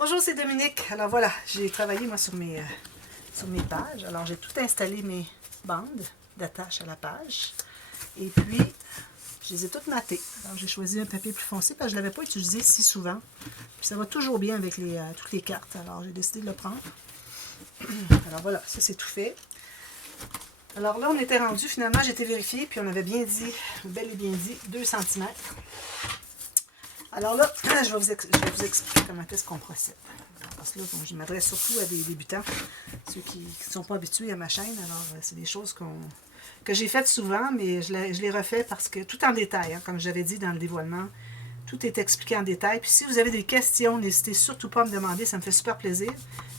Bonjour, c'est Dominique. Alors voilà, j'ai travaillé moi sur mes pages. Alors j'ai tout installé mes bandes d'attache à la page. Et puis, je les ai toutes matées. Alors j'ai choisi un papier plus foncé parce que je ne l'avais pas utilisé si souvent. Puis ça va toujours bien avec toutes les cartes. Alors j'ai décidé de le prendre. Alors voilà, ça c'est tout fait. Alors là, on était rendu, finalement, j'ai été vérifiée, puis on avait bien dit, bel et bien dit, 2 cm. Alors là, je vais vous expliquer comment est-ce qu'on procède. Parce que là, bon, je m'adresse surtout à des débutants, ceux qui ne sont pas habitués à ma chaîne. Alors, c'est des choses que j'ai faites souvent, mais je les refais parce que tout en détail, hein, comme j'avais dit dans le dévoilement, tout est expliqué en détail. Puis si vous avez des questions, n'hésitez surtout pas à me demander, ça me fait super plaisir.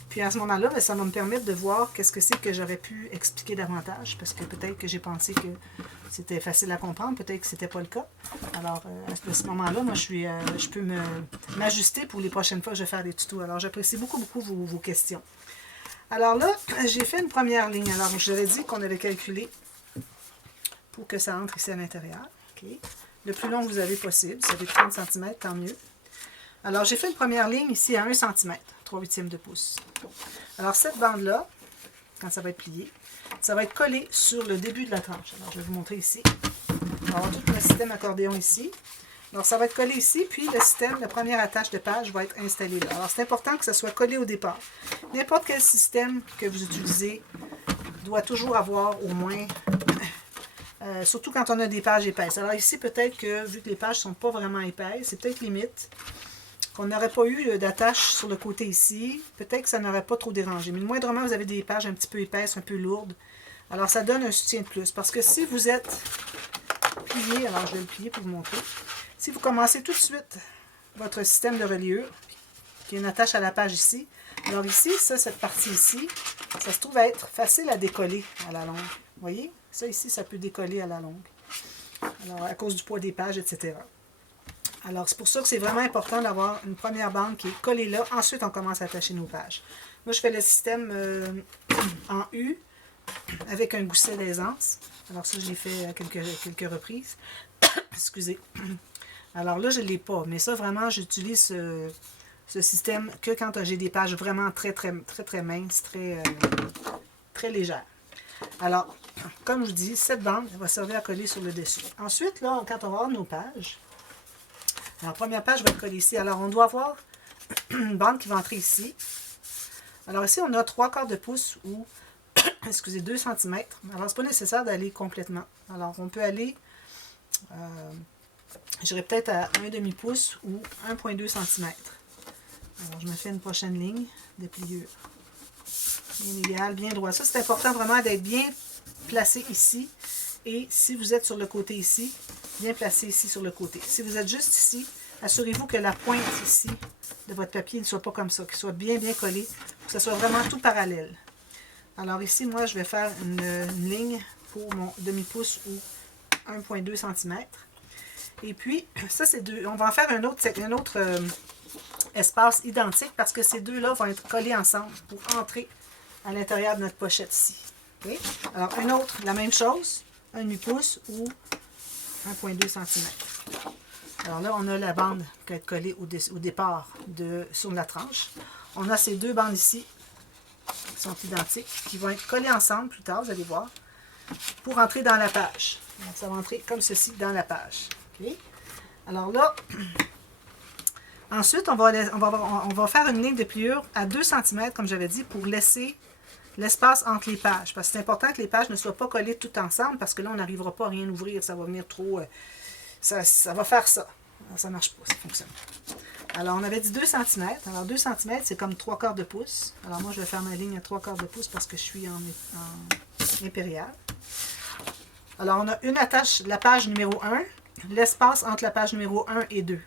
Puis à ce moment-là, ça va me permettre de voir qu'est-ce que c'est que j'aurais pu expliquer davantage, parce que peut-être que j'ai pensé que c'était facile à comprendre, peut-être que c'était pas le cas. Alors, à ce moment-là, moi, je peux m'ajuster pour les prochaines fois que je vais faire des tutos. Alors, j'apprécie beaucoup, beaucoup vos questions. Alors là, j'ai fait une première ligne. Alors, j'avais dit qu'on avait calculé pour que ça entre ici à l'intérieur. Okay. Le plus long que vous avez possible, ça fait 30 cm, tant mieux. Alors, j'ai fait une première ligne ici à 1 cm, 3/8 de pouce. Alors, cette bande-là, quand ça va être plié, ça va être collé sur le début de la tranche. Alors, je vais vous montrer ici. On va avoir tout le système accordéon ici. Alors, ça va être collé ici, puis le système, la première attache de page va être installée là. Alors, c'est important que ça soit collé au départ. N'importe quel système que vous utilisez doit toujours avoir au moins, surtout quand on a des pages épaisses. Alors ici, peut-être que, vu que les pages ne sont pas vraiment épaisses, c'est peut-être limite qu'on n'aurait pas eu d'attache sur le côté ici, peut-être que ça n'aurait pas trop dérangé. Mais moindrement, vous avez des pages un petit peu épaisses, un peu lourdes. Alors, ça donne un soutien de plus. Parce que si vous êtes plié, alors je vais le plier pour vous montrer. Si vous commencez tout de suite votre système de reliure, qui est une attache à la page ici, alors ici, cette partie ici, ça se trouve à être facile à décoller à la longue. Vous voyez? Ça ici, ça peut décoller à la longue. Alors, à cause du poids des pages, etc. Alors, c'est pour ça que c'est vraiment important d'avoir une première bande qui est collée là. Ensuite, on commence à attacher nos pages. Moi, je fais le système en U avec un gousset d'aisance. Alors ça, je l'ai fait à quelques reprises. Excusez. Alors là, je ne l'ai pas. Mais ça, vraiment, j'utilise ce système que quand j'ai des pages vraiment très, très, très, très minces, très légères. Alors, comme je vous dis, cette bande va servir à coller sur le dessus. Ensuite, là, quand on va avoir nos pages, la première page va être collée ici. Alors, on doit avoir une bande qui va entrer ici. Alors ici, on a 3/4 de pouce ou, excusez, 2 cm. Alors, c'est pas nécessaire d'aller complètement. Alors, on peut aller, j'irai peut-être à 1/2 pouce ou 1,2 cm. Alors, je me fais une prochaine ligne de pliure. Bien égal, bien droit. Ça, c'est important vraiment d'être bien placé ici. Et si vous êtes sur le côté ici, bien placé ici sur le côté. Si vous êtes juste ici, assurez-vous que la pointe ici de votre papier ne soit pas comme ça, qu'il soit bien collé, pour que ce soit vraiment tout parallèle. Alors ici, moi, je vais faire une ligne pour mon demi-pouce ou 1,2 cm. Et puis, ça, c'est deux. On va en faire un autre espace identique parce que ces deux-là vont être collés ensemble pour entrer à l'intérieur de notre pochette ici. Okay? Alors, un autre, la même chose, un demi-pouce ou 1,2 cm. Alors là, on a la bande qui va être collée au départ sur la tranche. On a ces deux bandes ici qui sont identiques, qui vont être collées ensemble plus tard, vous allez voir, pour entrer dans la page. Donc, ça va entrer comme ceci dans la page. Okay? Alors là, ensuite, on va faire une ligne de pliure à 2 cm, comme j'avais dit, pour laisser l'espace entre les pages. Parce que c'est important que les pages ne soient pas collées toutes ensemble, parce que là, on n'arrivera pas à rien ouvrir. Ça va venir trop... ça va faire ça. Alors, ça ne marche pas, ça fonctionne. Alors, on avait dit 2 cm. Alors, 2 cm, c'est comme 3/4 de pouce. Alors, moi, je vais faire ma ligne à 3/4 de pouce parce que je suis en impérial. Alors, on a une attache, la page numéro 1, l'espace entre la page numéro 1 et 2.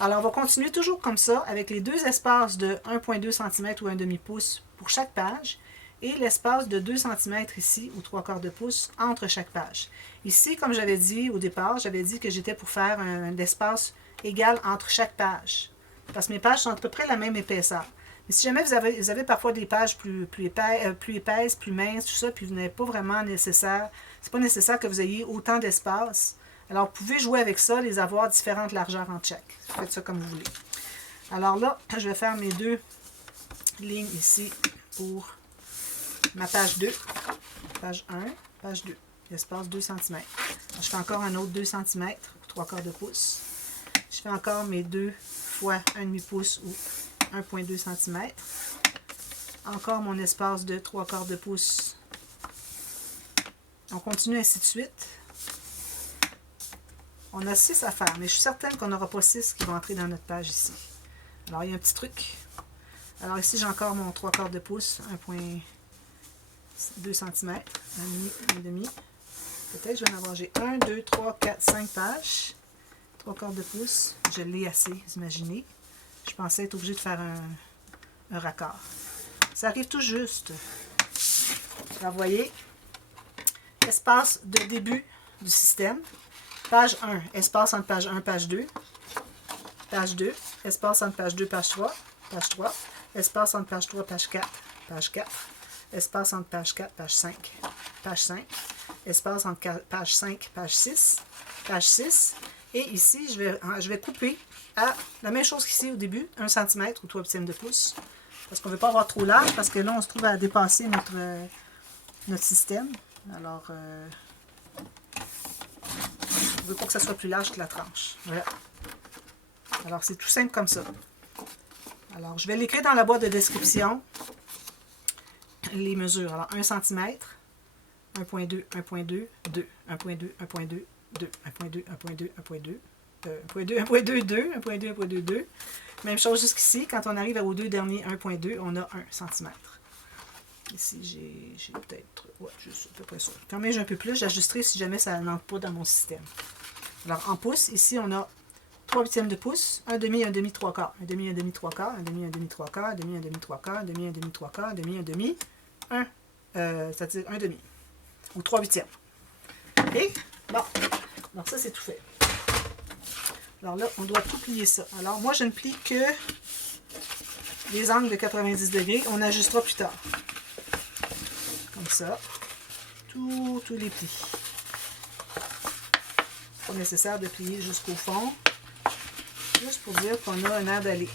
Alors, on va continuer toujours comme ça, avec les deux espaces de 1,2 cm ou 1/2 pouce pour chaque page, et l'espace de 2 cm ici, ou 3/4 de pouce, entre chaque page. Ici, comme j'avais dit au départ, j'avais dit que j'étais pour faire un espace égal entre chaque page. Parce que mes pages sont à peu près la même épaisseur. Mais si jamais vous avez parfois des pages plus épaisses, plus minces, tout ça, puis vous n'avez pas vraiment nécessaire, c'est pas nécessaire que vous ayez autant d'espace. Alors, vous pouvez jouer avec ça, les avoir différentes largeurs entre chaque. Faites ça comme vous voulez. Alors là, je vais faire mes 2 lignes ici pour ma page 2. Page 1, page 2. L'espace 2 cm. Je fais encore un autre 2 cm, 3/4 de pouce. Je fais encore mes 2 fois 1,5 pouce ou 1,2 cm. Encore mon espace de 3/4 de pouce. On continue ainsi de suite. On a 6 à faire, mais je suis certaine qu'on n'aura pas 6 qui vont entrer dans notre page ici. Alors, il y a un petit truc. Alors ici, j'ai encore mon 3/4 de pouce, 1,2 cm, 1,5. Peut-être je vais en avoir, j'ai 1, 2, 3, 4, 5 pages. 3/4 de pouce, je l'ai assez, vous imaginez. Je pensais être obligée de faire un raccord. Ça arrive tout juste. Alors, vous voyez, espace de début du système. Page 1, espace entre page 1 page 2. Page 2, espace entre page 2 page 3. Page 3, espace entre page 3 page 4. Page 4, espace entre page 4 page 5. Page 5, espace entre page 5 page 6. Page 6. Et ici, je vais couper à la même chose qu'ici au début, 1 cm ou 3/8 de pouce. Parce qu'on ne veut pas avoir trop large, parce que là, on se trouve à dépasser notre système. Alors, on ne veut pas que ça soit plus large que la tranche. Voilà. Alors, c'est tout simple comme ça. Alors, je vais l'écrire dans la boîte de description, les mesures. Alors, 1 cm, 1,2, 1,2, 2, 1,2, 1,2, 2, 1,2, 1,2, 1,2, 1,2, 1,2, 2, 1,2, 1,2, 2. Même chose jusqu'ici. Quand on arrive aux 2 derniers 1,2, on a 1 cm. Ici, j'ai peut-être... Ouais, je suis à peu près sûr. Quand même, j'ai un peu plus, j'ajusterai si jamais ça n'entre pas dans mon système. Alors, en pouces, ici, on a 3/8 de pouce, 1,5, 1,5, 3/4. 1,5, 1,5, 3/4, 1,5, 1,5, 3/4, 1,5, 1,5, 3/4, 1,5, 1,5, 3/4, 1,5, 1,5, 1, c'est-à-dire 1,5. Ou 3/8. Et, bon, alors ça, c'est tout fait. Alors là, on doit tout plier ça. Alors, moi, je ne plie que les angles de 90 degrés. On ajustera plus tard. Comme ça. Tous les plis. Pas nécessaire de plier jusqu'au fond. Juste pour dire qu'on a un air d'aller.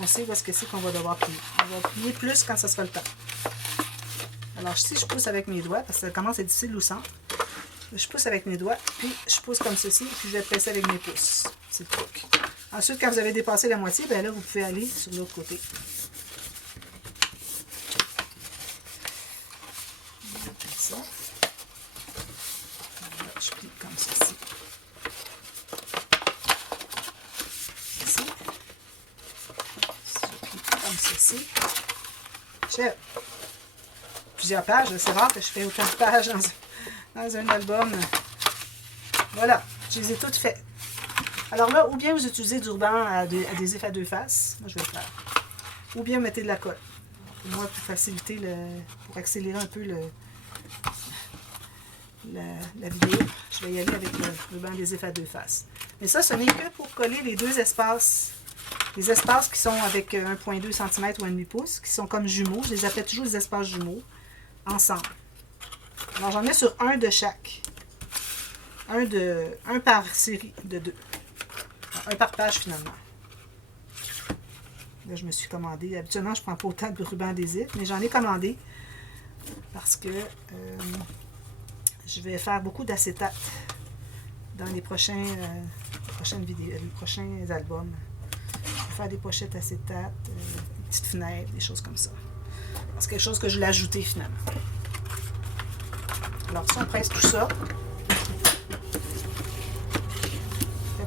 On sait où est-ce que c'est qu'on va devoir plier. On va plier plus quand ça sera le temps. Alors, si je pousse avec mes doigts, parce que ça commence à être difficile au centre, je pousse avec mes doigts, puis je pousse comme ceci, puis je vais presser avec mes pouces. C'est le truc. Ensuite, quand vous avez dépassé la moitié, bien là, vous pouvez aller sur l'autre côté. Comme ça. Là, je plie comme ceci. Ici. Je plie comme ceci. J'ai plusieurs pages. C'est rare que je fais autant de pages dans un album. Voilà, je les ai toutes faites. Alors là, ou bien vous utilisez du ruban adhésif à 2 faces, moi je vais le faire, ou bien vous mettez de la colle. Pour moi, pour faciliter, pour accélérer un peu la vidéo, je vais y aller avec le ruban adhésif à 2 faces. Mais ça, ce n'est que pour coller les deux espaces, les espaces qui sont avec 1,2 cm ou 1,5 pouce, qui sont comme jumeaux, je les appelle toujours les espaces jumeaux, ensemble. Alors j'en ai sur un de chaque. Un par série de 2. Un par page finalement. Là, je me suis commandé. Habituellement, je ne prends pas autant de ruban adhésif, mais j'en ai commandé parce que je vais faire beaucoup d'acétate dans les prochaines vidéos, les prochains albums. Je vais faire des pochettes acétate, des petites fenêtres, des choses comme ça. C'est quelque chose que je voulais ajouter finalement. Alors, si on presse tout ça,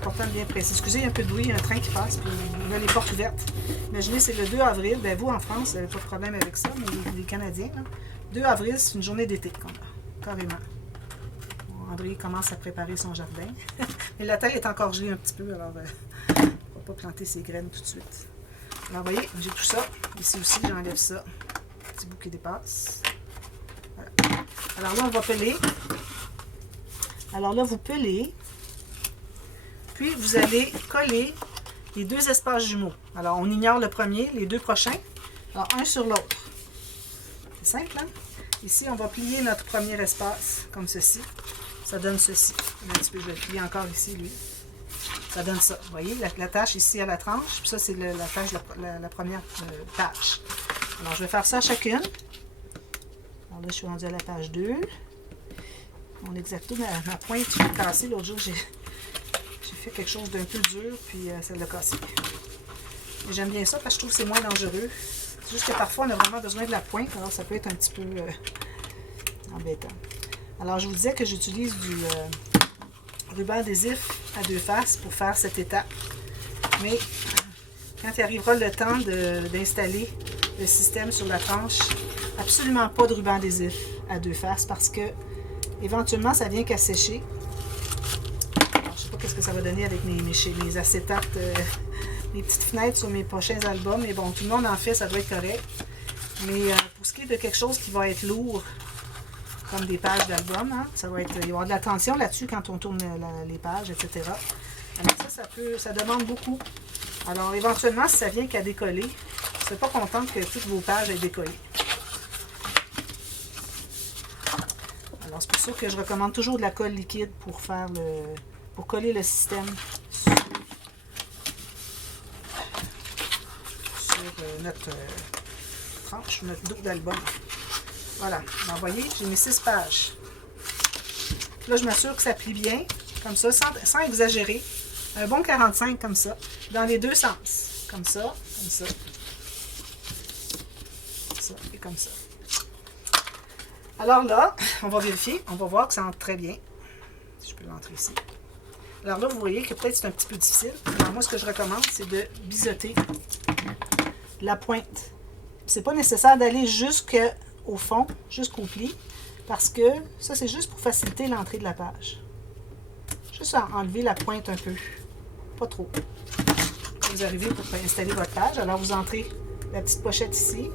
important de bien presser. Excusez, il y a un peu de bruit, il y a un train qui passe, puis on a les portes ouvertes. Imaginez, c'est le 2 avril. Ben, vous, en France, vous n'avez pas de problème avec ça, mais les Canadiens, là, 2 avril, c'est une journée d'été qu'on a, carrément. Bon, André commence à préparer son jardin. Mais la terre est encore gelée un petit peu, alors on ne va pas planter ses graines tout de suite. Alors, vous voyez, j'ai tout ça. Ici aussi, j'enlève ça. Petit bout qui dépasse. Voilà. Alors là, on va peler. Alors là, vous pelez. Puis, vous allez coller les deux espaces jumeaux. Alors, on ignore le premier, les deux prochains. Alors, un sur l'autre. C'est simple, hein? Ici, on va plier notre premier espace, comme ceci. Ça donne ceci. Un petit peu, je vais le plier encore ici, lui. Ça donne ça. Vous voyez, la tâche ici à la tranche, puis ça, c'est la tâche, la première tâche. Alors, je vais faire ça à chacune. Alors là, je suis rendue à la page 2. Mon exacto, ma pointe est cassée. L'autre jour, j'ai fait quelque chose d'un peu dur, puis ça l'a cassé. Mais j'aime bien ça parce que je trouve que c'est moins dangereux. C'est juste que parfois, on a vraiment besoin de la pointe, alors ça peut être un petit peu embêtant. Alors, je vous disais que j'utilise du ruban adhésif à 2 faces pour faire cette étape. Mais quand il arrivera le temps d'installer le système sur la tranche, absolument pas de ruban adhésif à 2 faces parce que éventuellement, ça vient qu'à sécher. Alors, je ne sais pas qu'est-ce que ça va donner avec mes acétates, mes petites fenêtres sur mes prochains albums. Mais bon, tout le monde en fait, ça doit être correct. Mais pour ce qui est de quelque chose qui va être lourd, comme des pages d'album, hein, il va y avoir de la tension là-dessus quand on tourne les pages, etc. Alors ça demande beaucoup. Alors, éventuellement, si ça vient qu'à décoller, je ne suis pas contente que toutes vos pages aient décollé. Alors, c'est pour ça que je recommande toujours de la colle liquide pour coller le système sur notre tranche, notre dos d'album. Voilà. Donc, vous voyez, j'ai mes 6 pages. Là, je m'assure que ça plie bien, comme ça, sans exagérer. Un bon 45 comme ça, dans les deux sens. Comme ça, comme ça. Comme ça et comme ça. Alors là, on va vérifier, on va voir que ça entre très bien. Si je peux l'entrer ici. Alors là, vous voyez que peut-être c'est un petit peu difficile. Alors moi, ce que je recommande, c'est de biseauter la pointe. C'est pas nécessaire d'aller jusqu'au fond, jusqu'au pli, parce que ça, c'est juste pour faciliter l'entrée de la page. Juste enlever la pointe un peu. Pas trop. Quand vous arrivez pour installer votre page, alors vous entrez la petite pochette ici.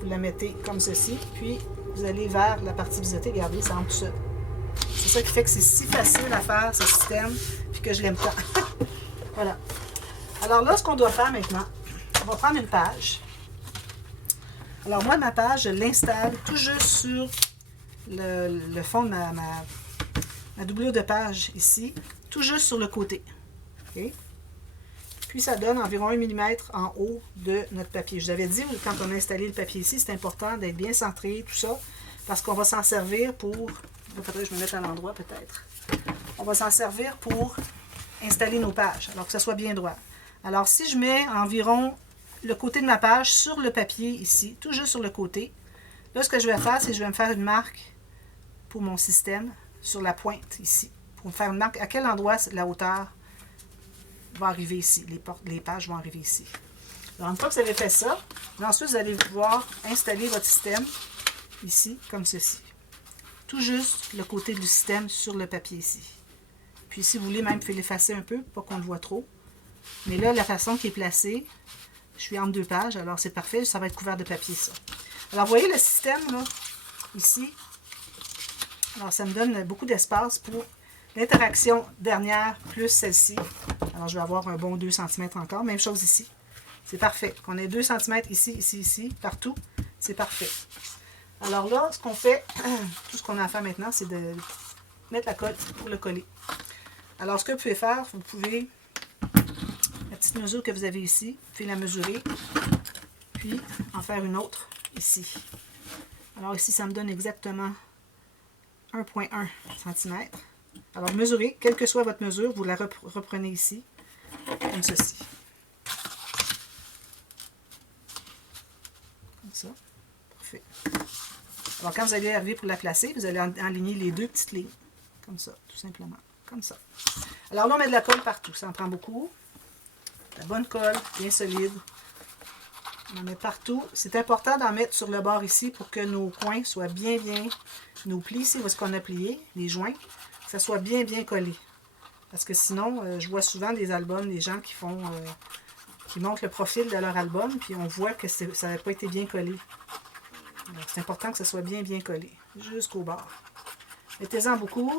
Vous la mettez comme ceci, puis vous allez vers la partie biseautée. Regardez, ça entre tout seul. C'est ça qui fait que c'est si facile à faire, ce système, puis que je l'aime tant. Voilà. Alors là, ce qu'on doit faire maintenant, on va prendre une page. Alors moi, ma page, je l'installe tout juste sur le fond de ma doublure de page ici, tout juste sur le côté. Okay? Puis ça donne environ 1 mm en haut de notre papier. Je vous avais dit, quand on a installé le papier ici, c'est important d'être bien centré, tout ça, parce qu'on va s'en servir pour... Il faudrait que je me mette à l'endroit peut-être. On va s'en servir pour installer nos pages, alors que ça soit bien droit. Alors si je mets environ le côté de ma page sur le papier ici, tout juste sur le côté, là ce que je vais faire, c'est que je vais me faire une marque pour mon système sur la pointe ici. Pour me faire une marque à quel endroit la hauteur va arriver ici. Les pages vont arriver ici. Alors, une fois que vous avez fait ça, ensuite vous allez pouvoir installer votre système ici, comme ceci. Tout juste le côté du système sur le papier ici. Puis si vous voulez même, vous pouvez l'effacer un peu, pas qu'on le voit trop. Mais là, la façon qui est placée, je suis entre 2 pages, alors c'est parfait, ça va être couvert de papier ça. Alors vous voyez le système là, ici. Alors ça me donne beaucoup d'espace pour l'interaction dernière plus celle-ci. Alors je vais avoir un bon 2 cm encore, même chose ici. C'est parfait. Qu'on ait 2 cm ici, ici, ici, partout, c'est parfait. Alors là, ce qu'on fait, tout ce qu'on a à faire maintenant, c'est de mettre la colle pour le coller. Alors ce que vous pouvez faire, vous pouvez, la petite mesure que vous avez ici, vous pouvez la mesurer, puis en faire une autre ici. Alors ici, ça me donne exactement 1,1 cm. Alors mesurez, quelle que soit votre mesure, vous la reprenez ici, comme ceci. Comme ça. Parfait. Alors quand vous allez arriver pour la placer, vous allez aligner les 2 petites lignes. Comme ça, tout simplement. Comme ça. Alors là, on met de la colle partout. Ça en prend beaucoup. De la bonne colle, bien solide. On en met partout. C'est important d'en mettre sur le bord ici pour que nos coins soient bien, nos plis ici, où est-ce qu'on a plié, les joints, que ça soit bien, collé. Parce que sinon, je vois souvent des albums, des gens qui montrent le profil de leur album, puis on voit que ça n'avait pas été bien collé. C'est important que ça soit bien, collé, jusqu'au bord. Mettez-en beaucoup.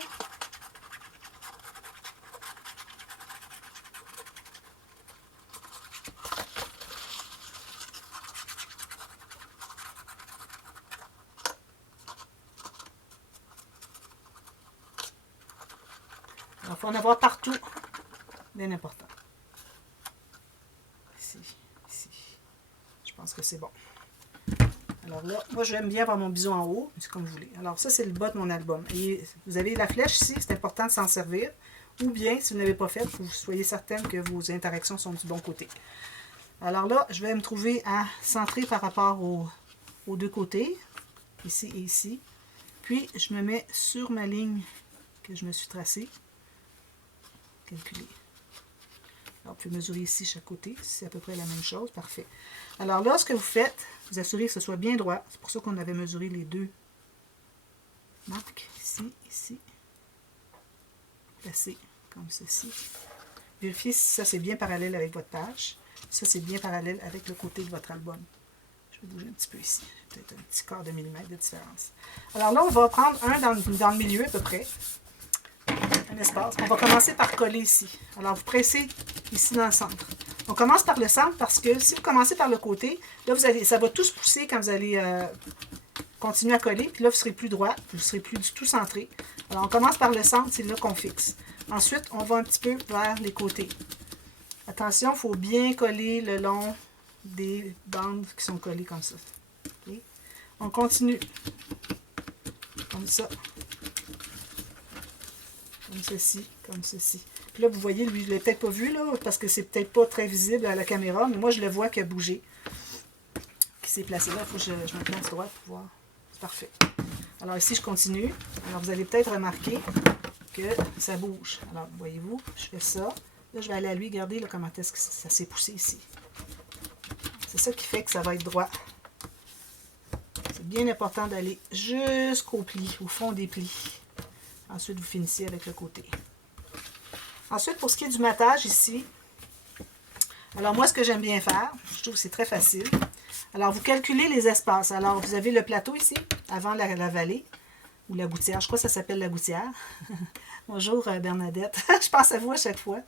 Il faut en avoir partout. Bien important. Ici, ici. Je pense que c'est bon. Alors là, moi j'aime bien avoir mon bison en haut, c'est comme vous voulez. Alors ça, c'est le bas de mon album. Et vous avez la flèche ici, c'est important de s'en servir. Ou bien, si vous ne l'avez pas fait, vous soyez certaine que vos interactions sont du bon côté. Alors là, je vais me trouver à centrer par rapport aux deux côtés, ici et ici. Puis, je me mets sur ma ligne que je me suis tracée. Calculer. Alors, vous pouvez mesurer ici chaque côté, c'est à peu près la même chose, parfait. Alors là, ce que vous faites, vous assurez que ce soit bien droit. C'est pour ça qu'on avait mesuré les deux marques, ici, ici. Placez comme ceci. Vérifiez si ça c'est bien parallèle avec votre page. Ça c'est bien parallèle avec le côté de votre album. Je vais bouger un petit peu ici. Peut-être un petit quart de millimètre de différence. Alors là, on va prendre un dans le milieu à peu près. Un espace. On va commencer par coller ici. Alors vous pressez ici dans le centre. On commence par le centre parce que si vous commencez par le côté, là ça va tout se pousser quand vous allez continuer à coller. Puis là, vous serez plus droit, vous ne serez plus du tout centré. Alors on commence par le centre, c'est là qu'on fixe. Ensuite, on va un petit peu vers les côtés. Attention, il faut bien coller le long des bandes qui sont collées comme ça. Okay. On continue. Comme ça. Comme ceci, comme ceci. Puis là, vous voyez, lui, je ne l'ai peut-être pas vu, là, parce que c'est peut-être pas très visible à la caméra, mais moi, je le vois qu'il a bougé. Qui s'est placé là. Il faut que je me place droit pour voir. C'est parfait. Alors ici, je continue. Alors, vous allez peut-être remarquer que ça bouge. Alors, voyez-vous, je fais ça. Là, je vais aller à lui, regarder là, comment est-ce que ça s'est poussé ici. C'est ça qui fait que ça va être droit. C'est bien important d'aller jusqu'au pli, au fond des plis. Ensuite, vous finissez avec le côté. Ensuite, pour ce qui est du matage ici, alors moi, ce que j'aime bien faire, je trouve que c'est très facile. Alors, vous calculez les espaces. Alors, vous avez le plateau ici, avant la vallée, ou la gouttière. Je crois que ça s'appelle la gouttière. Bonjour Bernadette, je pense à vous à chaque fois.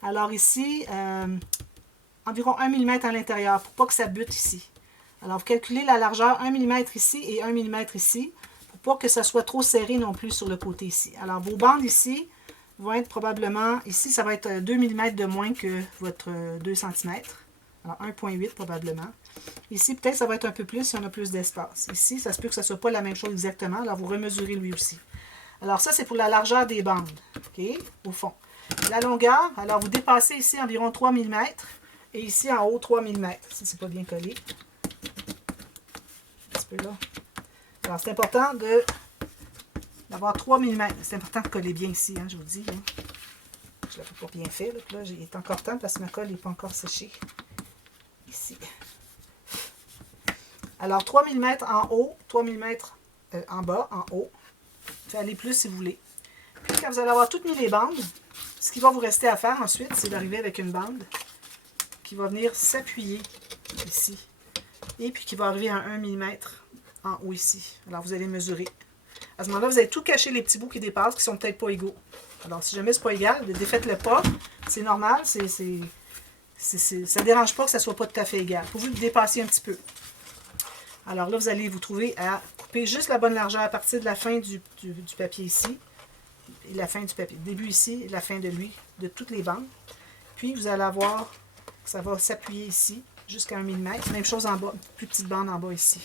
Alors ici, environ 1 mm à l'intérieur, pour pas que ça bute ici. Alors, vous calculez la largeur 1 mm ici et 1 mm ici, pour pas que ça soit trop serré non plus sur le côté ici. Alors, vos bandes ici vont être probablement, ici, ça va être 2 mm de moins que votre 2 cm. Alors, 1,8 probablement. Ici, peut-être ça va être un peu plus si on a plus d'espace. Ici, ça se peut que ça ne soit pas la même chose exactement. Alors, vous remesurez lui aussi. Alors, ça, c'est pour la largeur des bandes, OK, au fond. La longueur, alors vous dépassez ici environ 3 mm et ici en haut 3 mm. Si c'est pas bien collé. Un petit peu là. Alors, c'est important d'avoir 3 mm. C'est important de coller bien ici, hein, je vous dis. Hein. Je ne l'ai pas bien fait. Là, il est encore temps parce que ma colle n'est pas encore séchée. Ici. Alors, 3 mm en haut, 3 mm en bas, en haut. Vous pouvez aller plus si vous voulez. Puis, quand vous allez avoir toutes mis les bandes, ce qui va vous rester à faire ensuite, c'est d'arriver avec une bande qui va venir s'appuyer ici. Et puis qui va arriver à 1 mm en haut ici. Alors, vous allez mesurer. À ce moment-là, vous allez tout cacher les petits bouts qui dépassent, qui ne sont peut-être pas égaux. Alors, si jamais ce n'est pas égal, défaites-le pas. C'est normal. Ça ne dérange pas que ça ne soit pas tout à fait égal. Il faut vous le dépasser un petit peu. Alors là, vous allez vous trouver à couper juste la bonne largeur à partir de la fin du papier ici. Et la fin du papier. Début ici et la fin de lui, de toutes les bandes. Puis, vous allez avoir, ça va s'appuyer ici, jusqu'à 1 mm. Même chose en bas, plus petite bande en bas ici.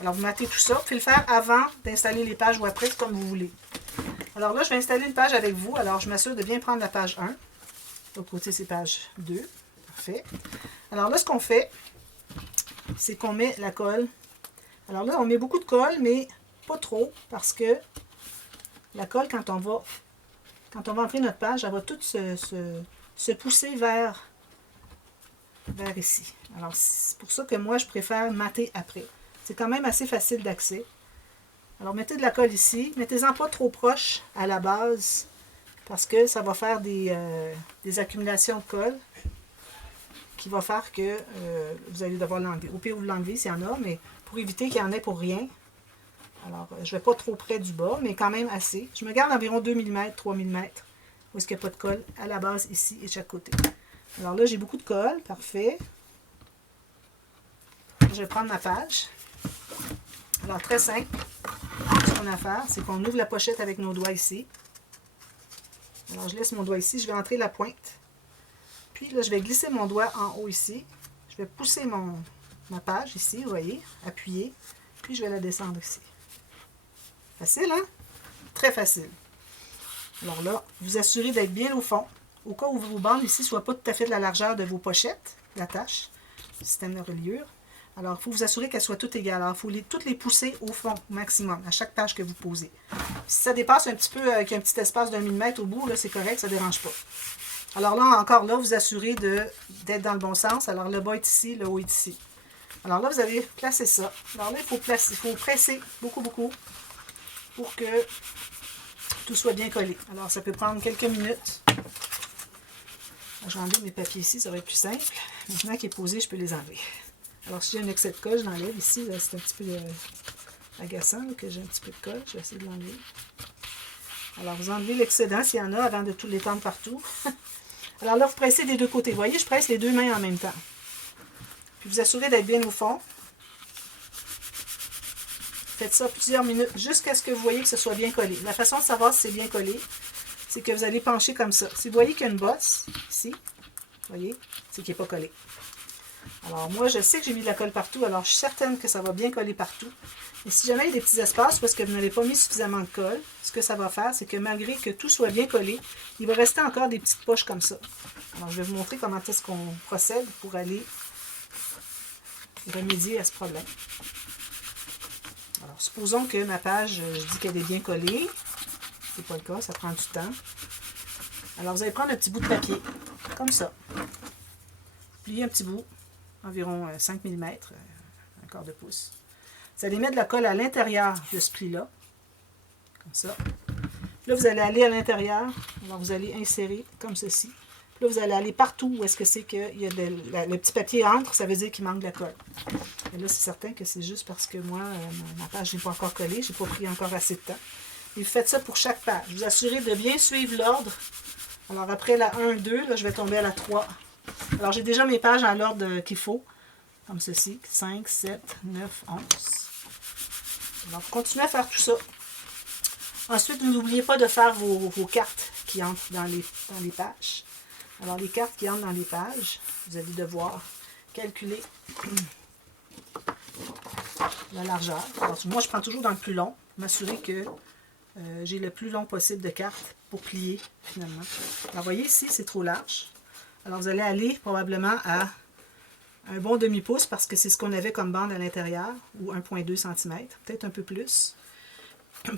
Alors, vous matez tout ça. Vous pouvez le faire avant d'installer les pages ou après, comme vous voulez. Alors là, je vais installer une page avec vous. Alors, je m'assure de bien prendre la page 1. De l'autre côté, c'est page 2. Parfait. Alors là, ce qu'on fait, c'est qu'on met la colle. Alors là, on met beaucoup de colle, mais pas trop, parce que la colle, quand on va entrer notre page, elle va toute se pousser vers ici. Alors, c'est pour ça que moi, je préfère mater après. C'est quand même assez facile d'accès. Alors, mettez de la colle ici. Mettez-en pas trop proche à la base, parce que ça va faire des accumulations de colle qui va faire que vous allez devoir l'enlever. Au pire, vous l'enlevez s'il y en a, mais pour éviter qu'il y en ait pour rien. Alors, je ne vais pas trop près du bas, mais quand même assez. Je me garde environ 2 mm, 3 mm, où est-ce qu'il n'y a pas de colle, à la base, ici et de chaque côté. Alors là, j'ai beaucoup de colle, parfait. Je vais prendre ma page. Alors, très simple. Ce qu'on a à faire, c'est qu'on ouvre la pochette avec nos doigts ici. Alors, je laisse mon doigt ici. Je vais entrer la pointe. Puis là, je vais glisser mon doigt en haut ici. Je vais pousser ma page ici, vous voyez, appuyer. Puis, je vais la descendre ici. Facile, hein? Très facile. Alors là, vous assurez d'être bien au fond. Au cas où vos bandes ici ne soient pas tout à fait de la largeur de vos pochettes, l'attache, le système de reliure. Alors, il faut vous assurer qu'elles soient toutes égales. Alors, il faut toutes les pousser au fond, au maximum, à chaque page que vous posez. Si ça dépasse un petit peu avec un petit espace d'1 mm au bout, c'est correct, ça ne dérange pas. Alors là, encore là, vous assurez d'être dans le bon sens. Alors, le bas est ici, le haut est ici. Alors là, vous avez placé ça. Alors là, il faut presser beaucoup, beaucoup pour que tout soit bien collé. Alors, ça peut prendre quelques minutes. Je vais enlever mes papiers ici, ça va être plus simple. Maintenant qu'il est posé, je peux les enlever. Alors, si j'ai un excès de colle, je l'enlève ici. C'est un petit peu agaçant là, que j'ai un petit peu de colle. Je vais essayer de l'enlever. Alors, vous enlevez l'excédent s'il y en a avant de tout l'étendre partout. Alors là, vous pressez des deux côtés. Vous voyez, je presse les deux mains en même temps. Puis vous assurez d'être bien au fond. Faites ça plusieurs minutes jusqu'à ce que vous voyez que ce soit bien collé. La façon de savoir si c'est bien collé, c'est que vous allez pencher comme ça. Si vous voyez qu'il y a une bosse, ici, vous voyez, c'est qu'il n'est pas collé. Alors moi, je sais que j'ai mis de la colle partout, alors je suis certaine que ça va bien coller partout. Et si jamais il y a des petits espaces parce que vous n'avez pas mis suffisamment de colle, ce que ça va faire, c'est que malgré que tout soit bien collé, il va rester encore des petites poches comme ça. Alors je vais vous montrer comment est-ce qu'on procède pour aller remédier à ce problème. Alors supposons que ma page, je dis qu'elle est bien collée. C'est pas le cas, ça prend du temps. Alors, vous allez prendre un petit bout de papier, comme ça. Plier un petit bout, environ 5 mm, un quart de pouce. Vous allez mettre de la colle à l'intérieur de ce pli-là, comme ça. Là, vous allez aller à l'intérieur, alors vous allez insérer comme ceci. Puis là, vous allez aller partout où est-ce que c'est que le petit papier entre, ça veut dire qu'il manque de la colle. Et là, c'est certain que c'est juste parce que moi, ma page n'est pas encore collée, je n'ai pas pris encore assez de temps. Et vous faites ça pour chaque page. Vous assurez de bien suivre l'ordre. Alors après la 1, 2, là, je vais tomber à la 3. Alors j'ai déjà mes pages en l'ordre qu'il faut. Comme ceci. 5, 7, 9, 11. Alors continuez à faire tout ça. Ensuite, n'oubliez pas de faire vos cartes qui entrent dans les pages. Alors les cartes qui entrent dans les pages, vous allez devoir calculer la largeur. Alors, moi, je prends toujours dans le plus long. M'assurer que j'ai le plus long possible de cartes pour plier finalement. Alors vous voyez ici, c'est trop large. Alors vous allez aller probablement à un bon demi-pouce parce que c'est ce qu'on avait comme bande à l'intérieur, ou 1,2 cm, peut-être un peu plus,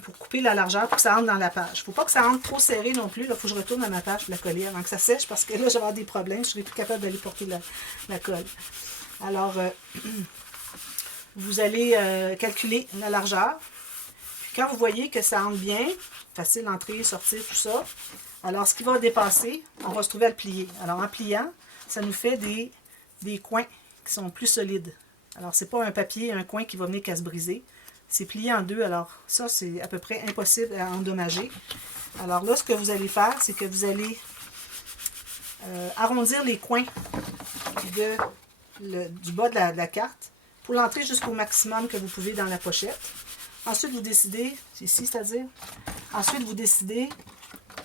pour couper la largeur pour que ça entre dans la page. Il ne faut pas que ça rentre trop serré non plus. Il faut que je retourne à ma page pour la coller avant que ça sèche parce que là, je vais avoir des problèmes. Je serai plus capable d'aller porter la colle. Alors, vous allez calculer la largeur. Quand vous voyez que ça entre bien, facile d'entrer, sortir, tout ça, alors ce qui va dépasser, on va se trouver à le plier. Alors en pliant, ça nous fait des coins qui sont plus solides. Alors c'est pas un papier, un coin qui va venir qu'à se briser. C'est plié en deux, alors ça c'est à peu près impossible à endommager. Alors là, ce que vous allez faire, c'est que vous allez arrondir les coins du bas de la carte pour l'entrer jusqu'au maximum que vous pouvez dans la pochette. Ensuite, vous décidez, ici, c'est-à-dire, ensuite, vous décidez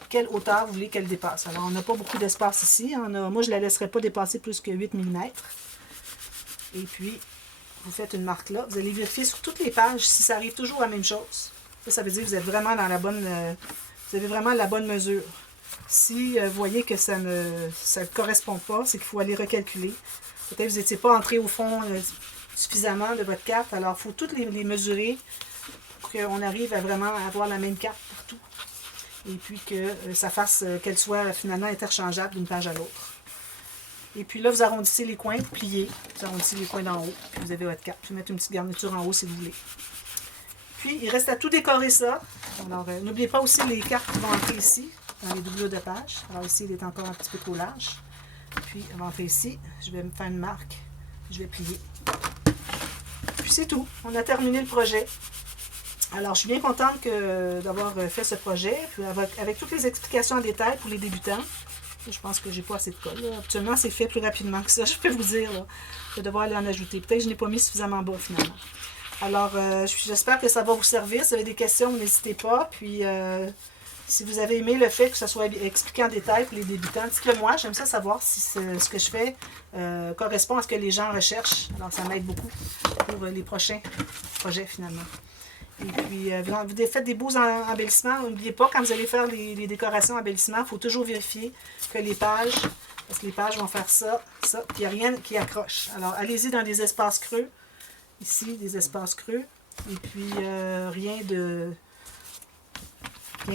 quelle hauteur vous voulez qu'elle dépasse. Alors, on n'a pas beaucoup d'espace ici. Moi, je ne la laisserai pas dépasser plus que 8 mm. Et puis, vous faites une marque là. Vous allez vérifier sur toutes les pages si ça arrive toujours la même chose. Ça veut dire que vous êtes vraiment dans la bonne... vous avez vraiment la bonne mesure. Si vous voyez que ça ne correspond pas, c'est qu'il faut aller recalculer. Peut-être que vous n'étiez pas entré au fond suffisamment de votre carte. Alors, il faut toutes les mesurer pour qu'on arrive à vraiment avoir la même carte partout. Et puis que ça fasse qu'elle soit finalement interchangeable d'une page à l'autre. Et puis là, vous arrondissez les coins, vous pliez. Vous arrondissez les coins d'en haut. Puis vous avez votre carte. Vous mettez une petite garniture en haut si vous voulez. Puis, il reste à tout décorer ça. Alors, n'oubliez pas aussi les cartes qui vont entrer ici, dans les doublures de page. Alors ici, il est encore un petit peu trop large. Puis, elle va entrer ici. Je vais me faire une marque. Je vais plier. Puis c'est tout. On a terminé le projet. Alors, je suis bien contente d'avoir fait ce projet, puis avec toutes les explications en détail pour les débutants. Je pense que j'ai pas assez de colle. Là. Actuellement, c'est fait plus rapidement que ça, je peux vous dire. Là. Je vais devoir aller en ajouter. Peut-être que je n'ai pas mis suffisamment bas, finalement. Alors, j'espère que ça va vous servir. Si vous avez des questions, n'hésitez pas. Puis, Si vous avez aimé le fait que ça soit expliqué en détail pour les débutants, dites-le moi. J'aime ça savoir si ce que je fais correspond à ce que les gens recherchent. Alors, ça m'aide beaucoup pour les prochains projets, finalement. Et puis, vous faites des beaux embellissements. N'oubliez pas, quand vous allez faire les décorations embellissements, il faut toujours vérifier que les pages, parce que les pages vont faire ça, ça, puis il n'y a rien qui accroche. Alors, allez-y dans des espaces creux. Ici, des espaces creux. Et puis, rien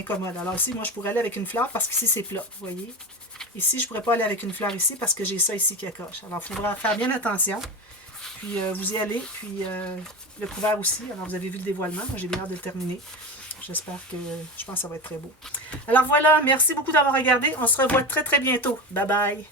commode. Alors ici, moi, je pourrais aller avec une fleur parce qu'ici, c'est plat, vous voyez. Ici, je ne pourrais pas aller avec une fleur ici parce que j'ai ça ici qui accroche. Alors, il faudra faire bien attention. Puis, vous y allez. Puis, le couvert aussi. Alors, vous avez vu le dévoilement. Moi, j'ai bien hâte de le terminer. J'espère que... Je pense que ça va être très beau. Alors, voilà. Merci beaucoup d'avoir regardé. On se revoit très, très bientôt. Bye bye.